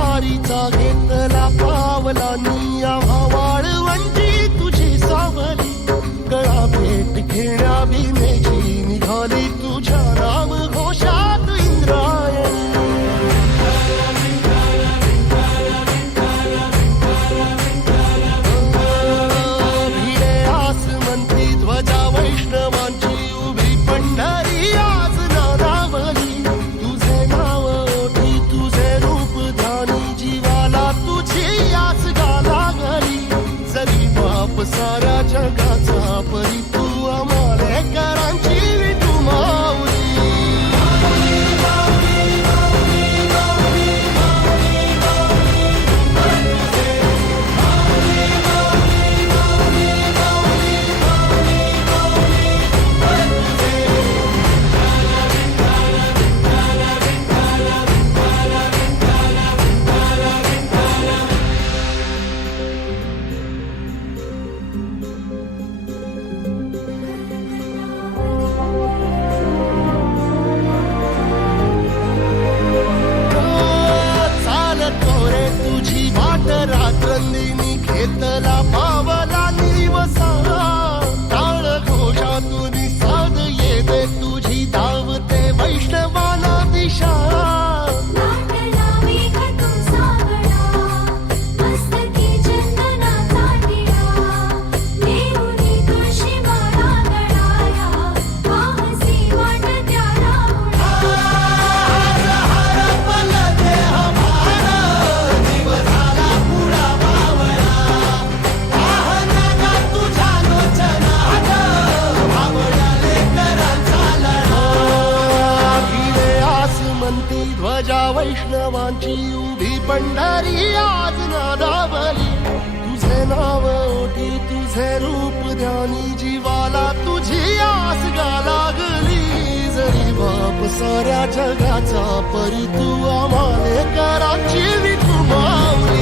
वारीचा घेतला पावला निया वाळवंटी तुझी सावली गळा भेट घेण्या भीमेची निघाली तुझ्या नाम घोषात इंद्रायणी भिडे आसमंती ध्वजा वैष्णवांची उभी पंढरी आज नादावली तुझे नाव ओठी तुझे रूप ध्यानी जीवाला तुझी आस गाला गली जरी बाप साऱ्या जगाचा परी तू आमालेकरांची विठू माऊली रात्रंदिनी घेतला पावला निवसा टाळ घोषातून साध येते तुझी धावते वैष्णवाला दिशा ध्वजा वैष्णवांची उभी पंढरी आज नादावली तुझे नाव ओठी तुझे रूप ध्यानी जीवाला तुझी आस गाला गली जरी बाप साऱ्या जगाचा परी तू आम्हालेकरांची विठू माऊली